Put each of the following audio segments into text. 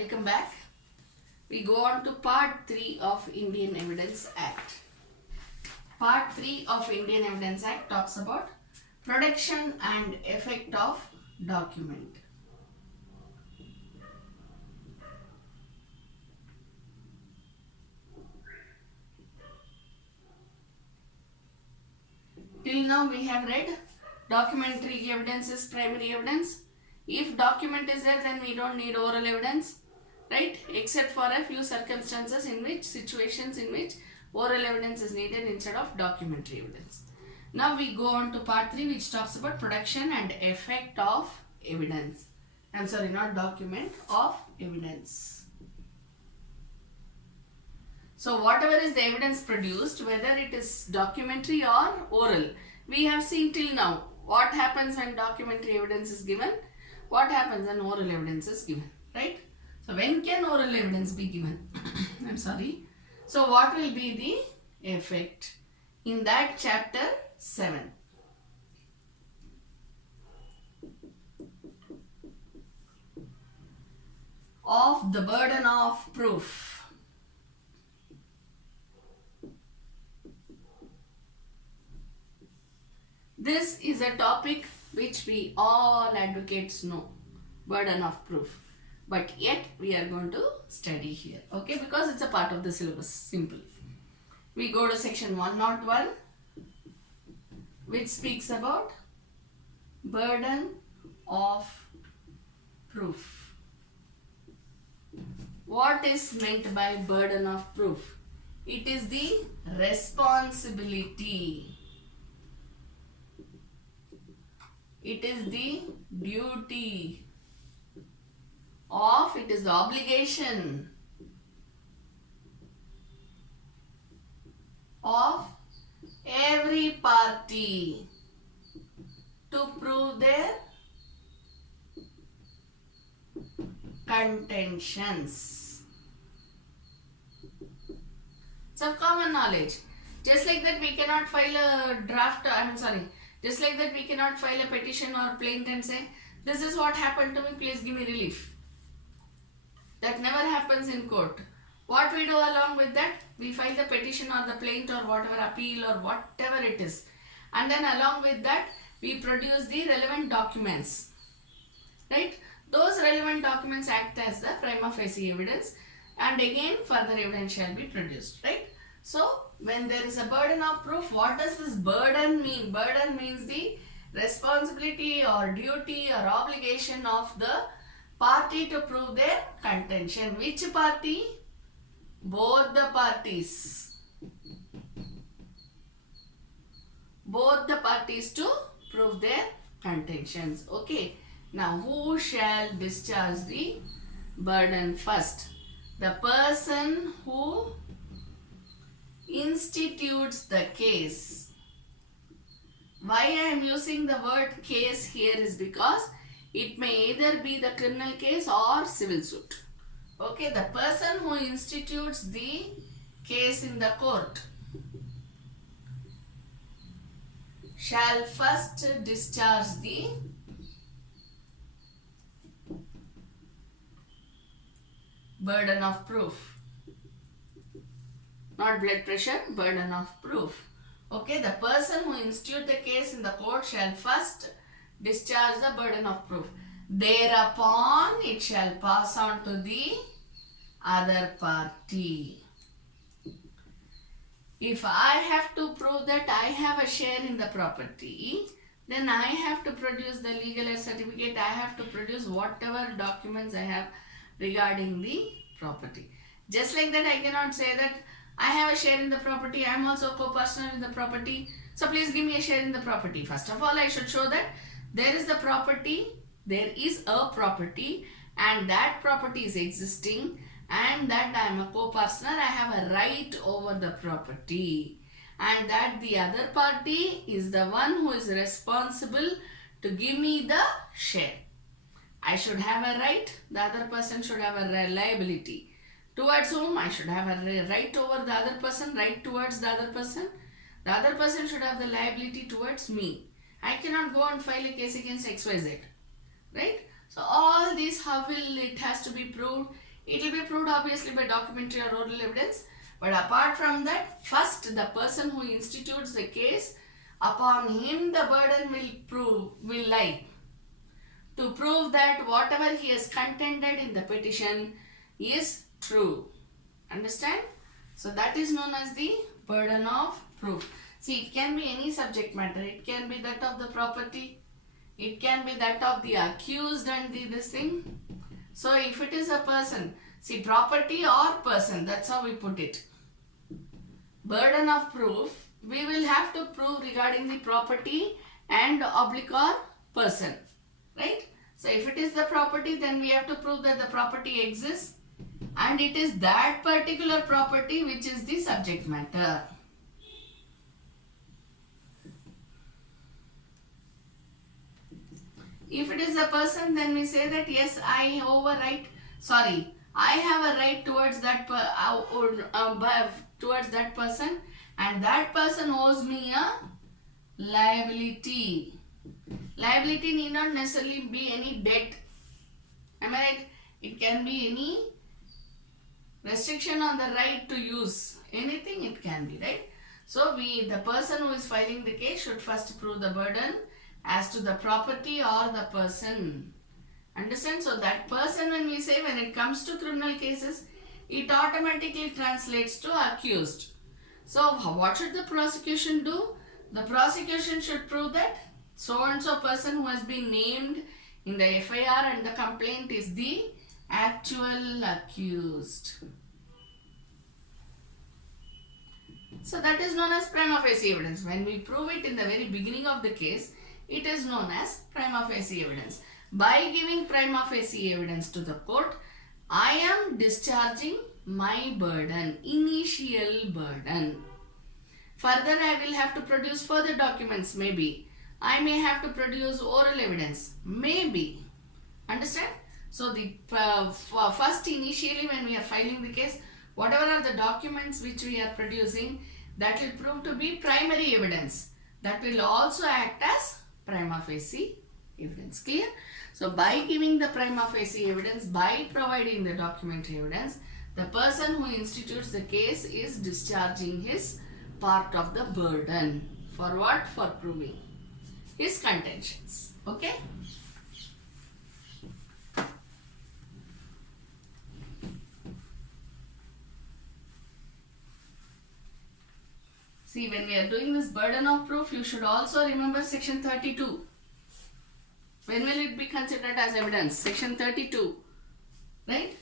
Welcome back. We go on to part 3 of Indian Evidence Act. Part 3 of Indian Evidence Act talks about production and effect of document. Till now we have read documentary evidence is primary evidence. If document is there, then we don't need oral evidence, right? Except for a few circumstances situations in which oral evidence is needed instead of documentary evidence. Now we go on to part 3, which talks about production and effect of evidence. I'm sorry, not document, of evidence. So whatever is the evidence produced, whether it is documentary or oral, we have seen till now what happens when documentary evidence is given, what happens when oral evidence is given, right? So when can oral evidence be given? I'm sorry. So what will be the effect in that chapter 7? Of the burden of proof. This is a topic which we all advocates know, burden of proof. But yet we are going to study here, okay, because it's a part of the syllabus, simple. We go to section 101, which speaks about burden of proof. What is meant by burden of proof? It is the responsibility. It is the duty of, it is the obligation of every party to prove their contentions. It's of common knowledge. Just like that we cannot file a draft, just like that we cannot file a petition or plaint and say, this is what happened to me, please give me relief. That never happens in court. What we do along with that? We file the petition or the plaint or whatever, appeal or whatever it is. And then along with that, we produce the relevant documents. Right? Those relevant documents act as the prima facie evidence, and again further evidence shall be produced. Right? So, when there is a burden of proof, what does this burden mean? Burden means the responsibility or duty or obligation of the party to prove their contention. Which party? Both the parties. Both the parties to prove their contentions. Okay. Now, who shall discharge the burden first? The person who institutes the case. Why I am using the word case here is because it may either be the criminal case or civil suit. Okay, the person who institutes the case in the court shall first discharge the burden of proof. Not blood pressure, burden of proof. Okay, the person who institutes the case in the court shall first discharge the burden of proof. Thereupon, it shall pass on to the other party. If I have to prove that I have a share in the property, then I have to produce the legal aid certificate, I have to produce whatever documents I have regarding the property. Just like that, I cannot say that I have a share in the property, I am also a co-partner in the property, so please give me a share in the property. First of all, I should show that there is a property, and that property is existing, and that I am a co-partner, I have a right over the property, and that the other party is the one who is responsible to give me the share. I should have a right, the other person should have a liability. Towards whom? I should have a right over the other person, right towards the other person. The other person should have the liability towards me. I cannot go and file a case against XYZ. Right? So all these, how will it has to be proved? It will be proved obviously by documentary or oral evidence. But apart from that, first the person who institutes the case, upon him the burden will lie to prove that whatever he has contended in the petition is true. Understand? So that is known as the burden of proof. See, it can be any subject matter. It can be that of the property. It can be that of the accused and this thing. So if it is a person, see, property or person, that's how we put it. Burden of proof, we will have to prove regarding the property and oblique or person, right? So if it is the property, then we have to prove that the property exists and it is that particular property which is the subject matter. If it is a person, then we say that yes, I have a right towards that person, and that person owes me a liability. Liability need not necessarily be any debt. Am I right? It can be any restriction on the right to use. Anything it can be, right? So the person who is filing the case should first prove the burden as to the property or the person. Understand? So that person, when we say, when it comes to criminal cases, it automatically translates to accused. So what should the prosecution do? The prosecution should prove that so and so person who has been named in the FIR and the complaint is the actual accused. So that is known as prima facie evidence. When we prove it in the very beginning of the case, it is known as prima facie evidence. By giving prima facie evidence to the court, I am discharging my burden, initial burden. Further, I will have to produce further documents, maybe. I may have to produce oral evidence, maybe. Understand? So the first, initially when we are filing the case, whatever are the documents which we are producing, that will prove to be primary evidence. That will also act as prima facie evidence. Clear? So by giving the prima facie evidence, by providing the documentary evidence, the person who institutes the case is discharging his part of the burden. For what? For proving his contentions. Okay? See, when we are doing this burden of proof, you should also remember section 32. When will it be considered as evidence? Section 32. Right?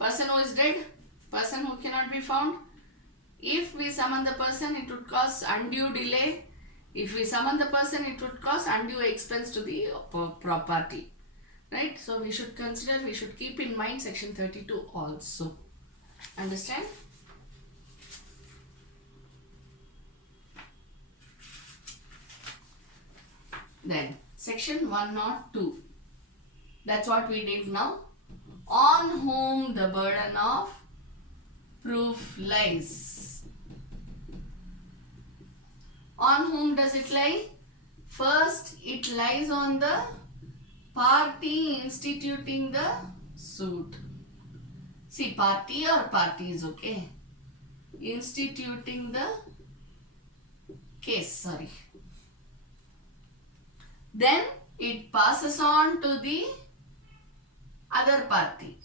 Person who is dead, person who cannot be found. If we summon the person, it would cause undue delay. If we summon the person, it would cause undue expense to the property. Right? So we should consider, we should keep in mind section 32 also. Understand? Then section 102. That's what we did now. On whom the burden of proof lies. On whom does it lie? First, it lies on the party instituting the suit. See, party or parties, okay? Instituting the case, sorry. Then it passes on to the other party.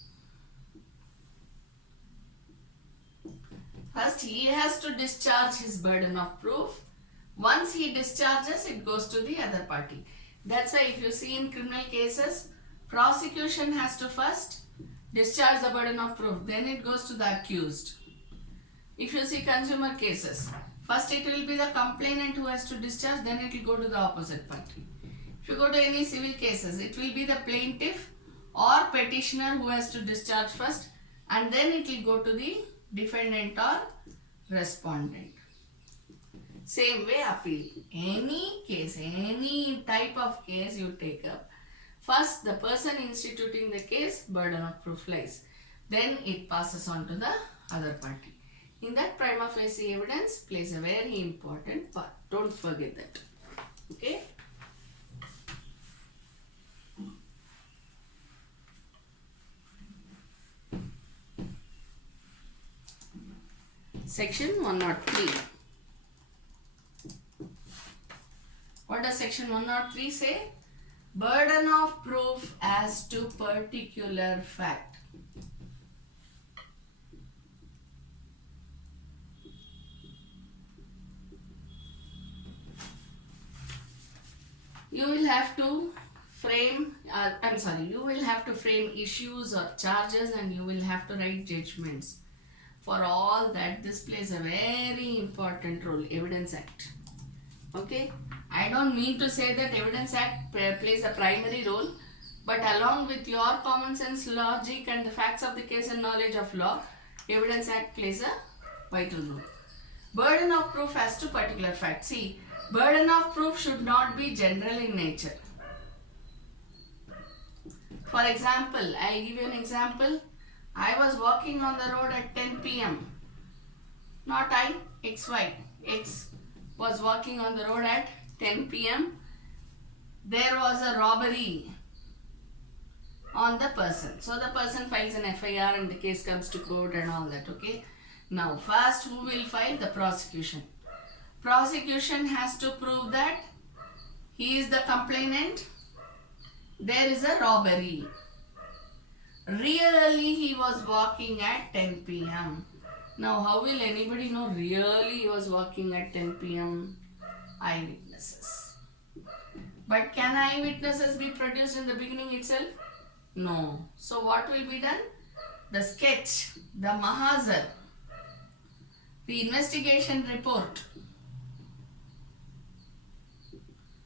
First, he has to discharge his burden of proof. Once he discharges, it goes to the other party. That's why if you see in criminal cases, prosecution has to first discharge the burden of proof. Then it goes to the accused. If you see consumer cases, first it will be the complainant who has to discharge, then it will go to the opposite party. If you go to any civil cases, it will be the plaintiff or petitioner who has to discharge first, and then it will go to the defendant or respondent. Same way appeal. Any case, any type of case you take up, first the person instituting the case, burden of proof lies. Then it passes on to the other party. In that, prima facie evidence plays a very important part. Don't forget that. Okay? Section 103. What does section 103 say? Burden of proof as to particular fact. You will have to frame, you will have to frame issues or charges, and you will have to write judgments. For all that, this plays a very important role, Evidence Act. Okay, I don't mean to say that Evidence Act plays a primary role, but along with your common sense, logic and the facts of the case and knowledge of law, Evidence Act plays a vital role. Burden of proof as to particular fact. See, burden of proof should not be general in nature. For example, I'll give you an example. I was walking on the road at 10 p.m. Not I, XY. X was walking on the road at 10 p.m. There was a robbery on the person. So the person files an FIR and the case comes to court and all that. Okay. Now first, who will file? The prosecution. Prosecution has to prove that he is the complainant. There is a robbery. Really he was walking at 10 p.m. Now how will anybody know really he was walking at 10 p.m.? Eyewitnesses. But can eyewitnesses be produced in the beginning itself? No. So what will be done? The sketch, the mahazar, the investigation report,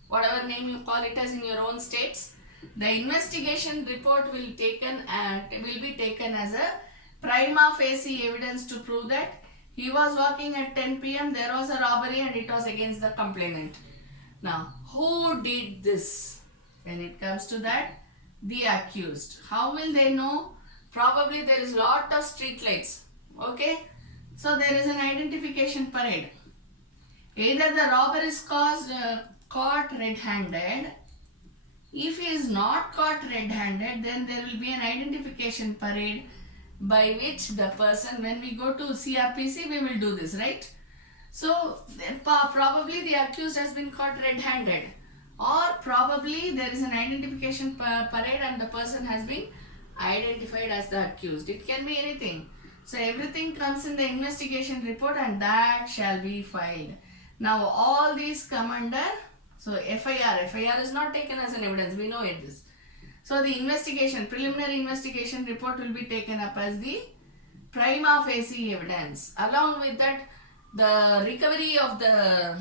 whatever name you call it as in your own states, the investigation report will be taken as a prima facie evidence to prove that he was walking at 10 p.m. There was a robbery and it was against the complainant. Now, who did this? When it comes to that, the accused. How will they know? Probably there is lot of street lights. Okay, so there is an identification parade. Either the robber is caught red-handed. If he is not caught red-handed, then there will be an identification parade by which the person, when we go to CRPC, we will do this, right? So, probably the accused has been caught red-handed, or probably there is an identification parade and the person has been identified as the accused. It can be anything. So, everything comes in the investigation report and that shall be filed. Now, all these come under, so FIR is not taken as an evidence, we know it is. So the preliminary investigation report will be taken up as the prima facie evidence. Along with that, the recovery of the,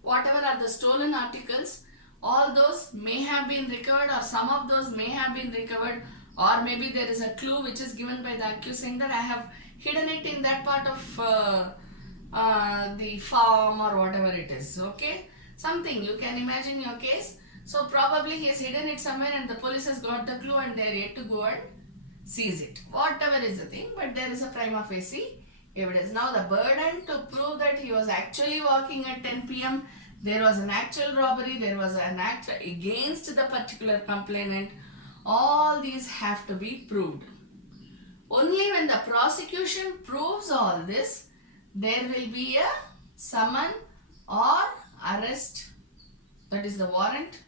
whatever are the stolen articles, all those may have been recovered, or some of those may have been recovered, or maybe there is a clue which is given by the accused saying that I have hidden it in that part of the farm or whatever it is. Okay. Something, you can imagine your case. So probably he has hidden it somewhere and the police has got the clue and they are yet to go and seize it. Whatever is the thing, but there is a prima facie evidence. Now the burden to prove that he was actually walking at 10 p.m., there was an actual robbery, there was an act against the particular complainant, all these have to be proved. Only when the prosecution proves all this, there will be a summon or arrest, that is the warrant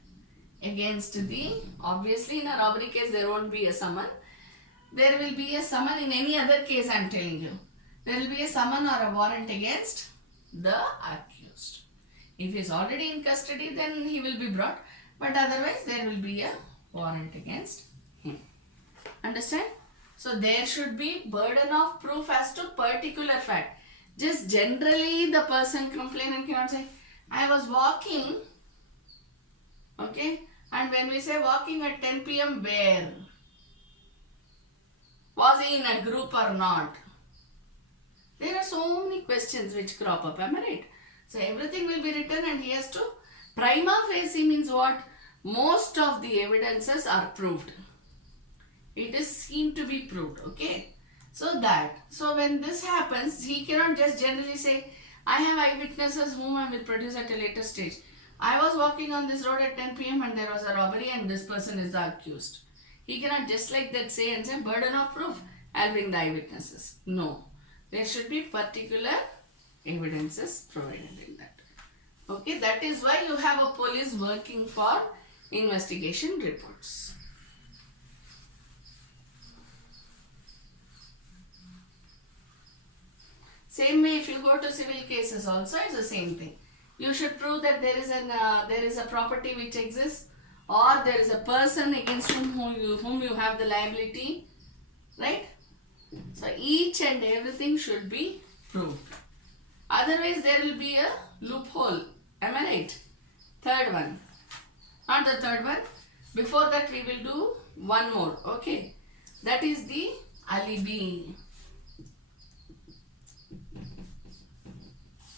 against the, obviously in a robbery case there won't be a summon. There will be a summon in any other case, I am telling you. There will be a summon or a warrant against the accused. If he is already in custody, then he will be brought, but otherwise there will be a warrant against him. Understand? So there should be burden of proof as to particular fact. Just generally the person complainant cannot say, I was walking, okay, and when we say walking at 10 p.m. where? Was he in a group or not? There are so many questions which crop up, am I right? So everything will be written and he has to, prima facie means what? Most of the evidences are proved. It is seen to be proved, okay? So when this happens, he cannot just generally say, I have eyewitnesses whom I will produce at a later stage. I was walking on this road at 10 p.m. and there was a robbery and this person is the accused. He cannot just like that say and say burden of proof, I'll bring the eyewitnesses. No. There should be particular evidences provided in that. Okay, that is why you have a police working for investigation reports. Same way, if you go to civil cases also, it's the same thing. You should prove that there is a property which exists, or there is a person against whom you have the liability, right? So each and everything should be proved. Otherwise, there will be a loophole. Am I right? Third one. Not the third one. Before that, we will do one more. Okay. That is the alibi.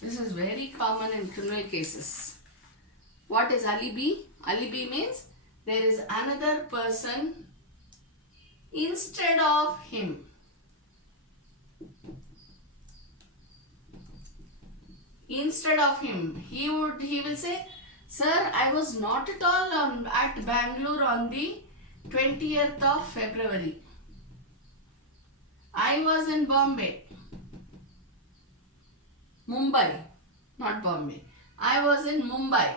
This is very common in criminal cases. What is alibi? Alibi means there is another person instead of him. Instead of him, he will say, sir, I was not at all at Bangalore on the 20th of February. I was in Bombay. Mumbai, not Bombay. I was in Mumbai.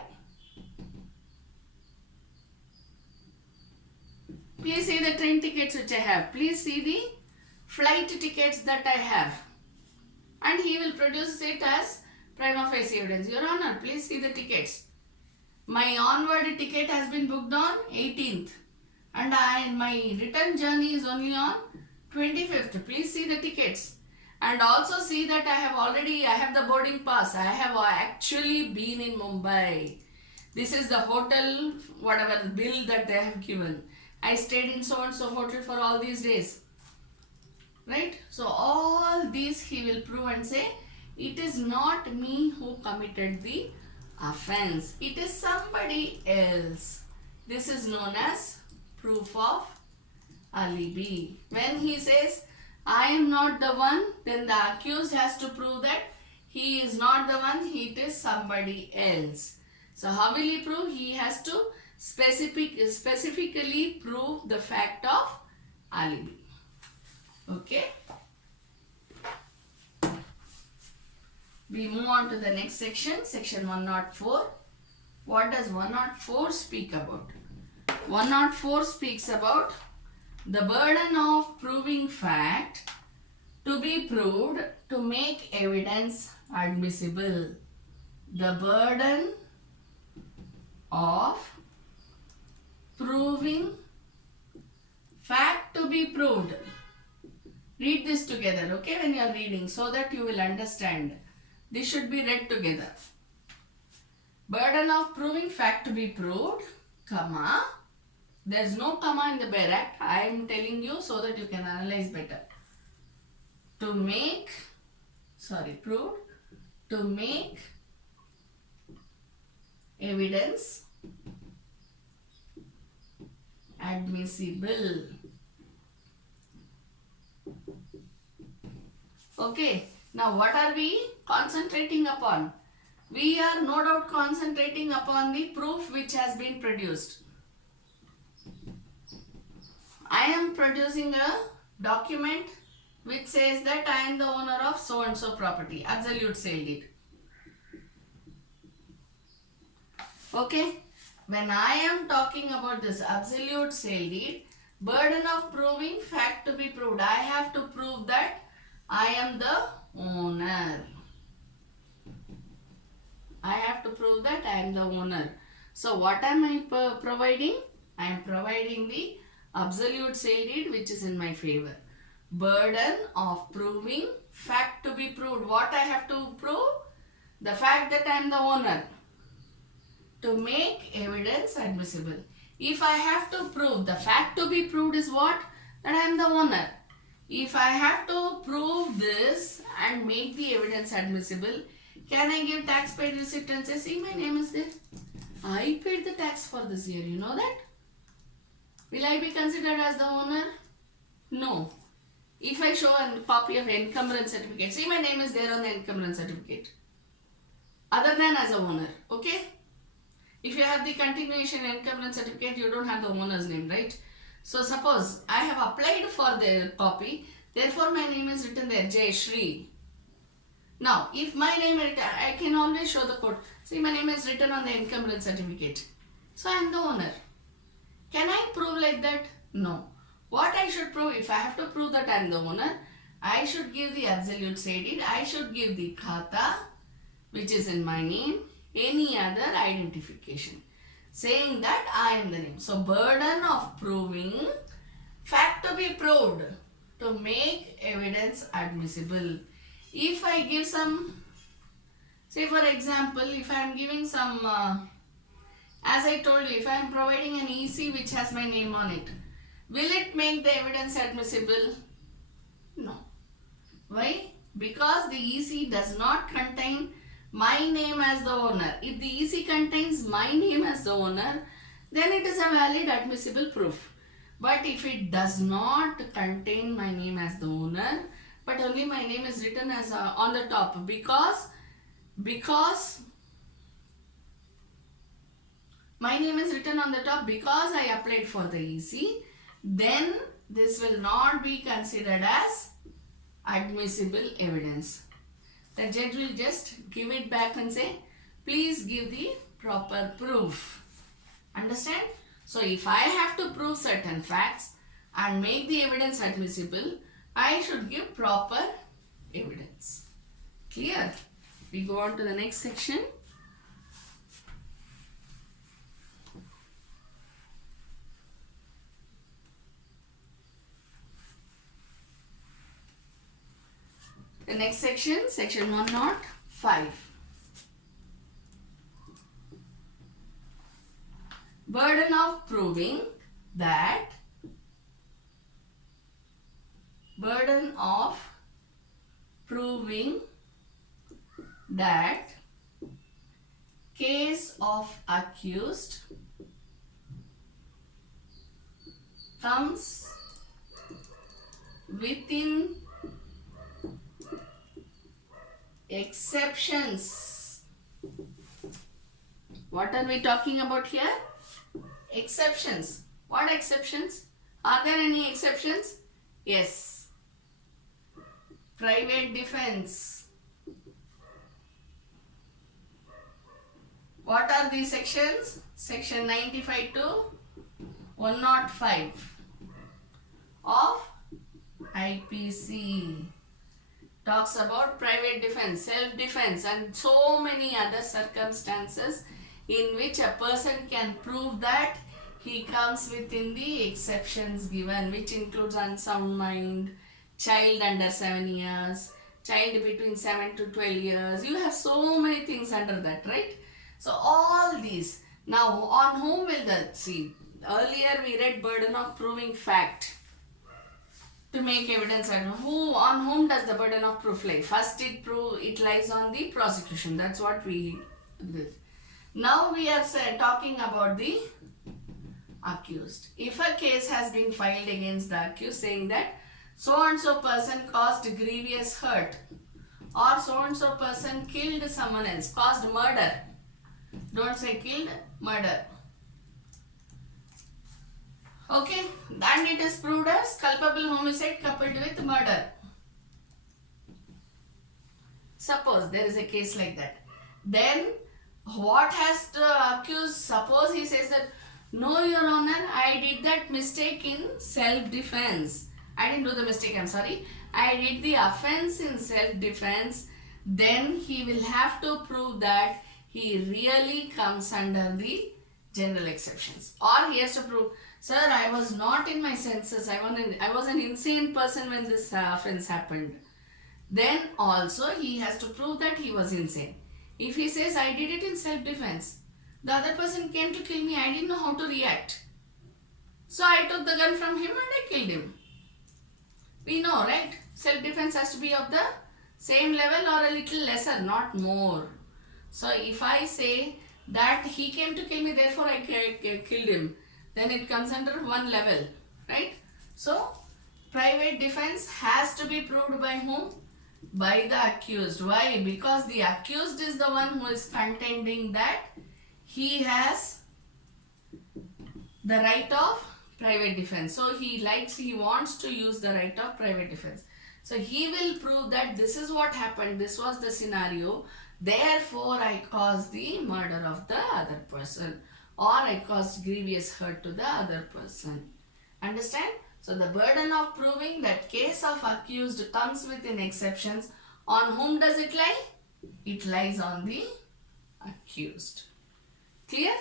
Please see the train tickets which I have. Please see the flight tickets that I have. And he will produce it as prima facie evidence. Your Honor, please see the tickets. My onward ticket has been booked on 18th. And my return journey is only on 25th. Please see the tickets. And also see that I have the boarding pass. I have actually been in Mumbai. This is the hotel, whatever the bill that they have given. I stayed in so and so hotel for all these days. Right? So all these he will prove and say, it is not me who committed the offense. It is somebody else. This is known as proof of alibi. When he says, I am not the one, then the accused has to prove that he is not the one, it is somebody else. So how will he prove? He has to specifically prove the fact of alibi. Okay. We move on to the next section, section 104. What does 104 speak about? 104 speaks about the burden of proving fact to be proved to make evidence admissible. The burden of proving fact to be proved. Read this together, okay, when you are reading, so that you will understand. This should be read together. Burden of proving fact to be proved, comma. There is no comma in the Bare Act. I am telling you so that you can analyze better. Proved to make evidence admissible. Okay. Now what are we concentrating upon? We are no doubt concentrating upon the proof which has been produced. I am producing a document which says that I am the owner of so and so property, absolute sale deed. Okay, when I am talking about this absolute sale deed, burden of proving fact to be proved, I have to prove that I am the owner. I have to prove that I am the owner. So what am I providing? I am providing the absolute sale deed which is in my favor. Burden of proving fact to be proved. What I have to prove? The fact that I am the owner. To make evidence admissible. If I have to prove, the fact to be proved is what? That I am the owner. If I have to prove this and make the evidence admissible, can I give tax paid receipt and say, see, my name is there. I paid the tax for this year. You know that? Will I be considered as the owner? No. If I show a copy of encumbrance certificate, see, my name is there on the encumbrance certificate. Other than as a owner. Okay? If you have the continuation encumbrance certificate, you don't have the owner's name, right? So suppose I have applied for the copy, Therefore, my name is written there, Jayashree. Now, if my name is written, I can always show the code. See, my name is written on the income rent certificate. So, I am the owner. Can I prove like that? No. What I should prove, if I have to prove that I am the owner, I should give the absolute say deed. I should give the khata, which is in my name, any other identification, saying that I am the name. So, burden of proving, fact to be proved, to make evidence admissible. If I give some, say for example, if I am giving some, as I told you, if I am providing an EC which has my name on it, will it make the evidence admissible? No. Why? Because the EC does not contain my name as the owner. If the EC contains my name as the owner, then it is a valid admissible proof. But if it does not contain my name as the owner, but only my name is written as on the top, because my name is written on the top because I applied for the EC, then this will not be considered as admissible evidence. The judge will just give it back and say, please give the proper proof. Understand? So if I have to prove certain facts and make the evidence admissible, I should give proper evidence. Clear? We go on to the next section. The next section, section 105. Burden of proving that case of accused comes within exceptions. What are we talking about here? Exceptions. What exceptions? Are there any exceptions? Yes. Private defense. What are these sections? Section 95 to 105 of IPC talks about private defense, self-defense, and so many other circumstances in which a person can prove that he comes within the exceptions given, which includes unsound mind, child under 7 years, child between 7 to 12 years. You have so many things under that, right? So all these. Now on whom will that see? Earlier we read burden of proving fact to make evidence. And on whom does the burden of proof lie? First it lies on the prosecution. That's what we did. Now we are talking about the accused. If a case has been filed against the accused saying that so and so person caused grievous hurt, or so and so person killed someone else, caused murder. Don't say killed, murder. Okay, and it is proved as culpable homicide coupled with murder. Suppose there is a case like that. Then what has the accused? Suppose he says that, no, Your Honor, I did that mistake in self-defense. I didn't do the mistake, I'm sorry. I did the offense in self-defense. Then he will have to prove that he really comes under the general exceptions. Or he has to prove, sir, I was not in my senses. I was an insane person when this offense happened. Then also he has to prove that he was insane. If he says, I did it in self-defense, the other person came to kill me, I didn't know how to react. So I took the gun from him and I killed him. We know, right? Self-defense has to be of the same level or a little lesser, not more. So if I say that he came to kill me, therefore I killed him, then it comes under one level, right? So private defense has to be proved by whom? By the accused. Why? Because the accused is the one who is contending that he has the right of private defense. So he wants to use the right of private defense. So he will prove that this is what happened, this was the scenario, therefore I caused the murder of the other person, or I caused grievous hurt to the other person. Understand? So the burden of proving that case of accused comes within exceptions. On whom does it lie? It lies on the accused. Clear?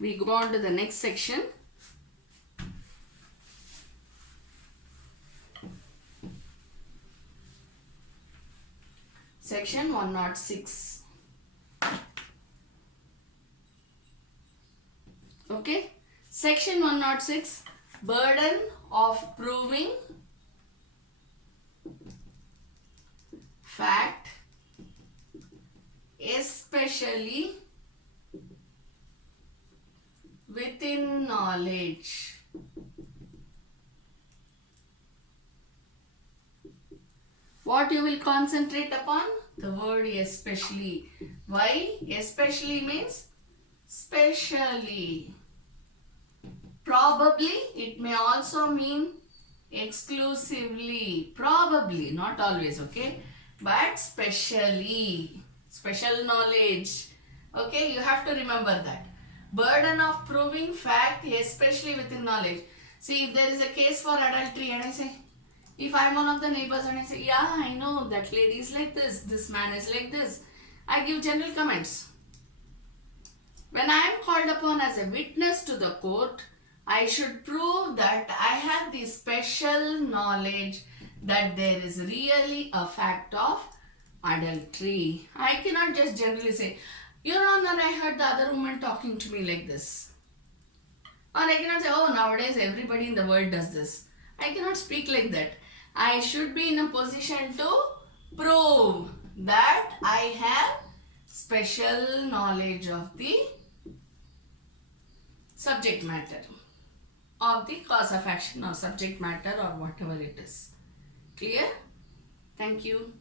We go on to the next section. Section 106. Okay. Section 106. Burden of proving fact, especially within knowledge. What you will concentrate upon? The word especially. Why? Especially means specially. Probably it may also mean exclusively. Probably, not always, okay? But specially. Special knowledge. Okay, you have to remember that. Burden of proving fact, especially within knowledge. See, if there is a case for adultery and I say, if I am one of the neighbors and I say, yeah, I know that lady is like this man is like this, I give general comments. When I am called upon as a witness to the court, I should prove that I have the special knowledge that there is really a fact of adultery. I cannot just generally say, Your Honor, I heard the other woman talking to me like this. Or I cannot say, oh, nowadays everybody in the world does this. I cannot speak like that. I should be in a position to prove that I have special knowledge of the subject matter, of the cause of action or subject matter or whatever it is. Clear? Thank you.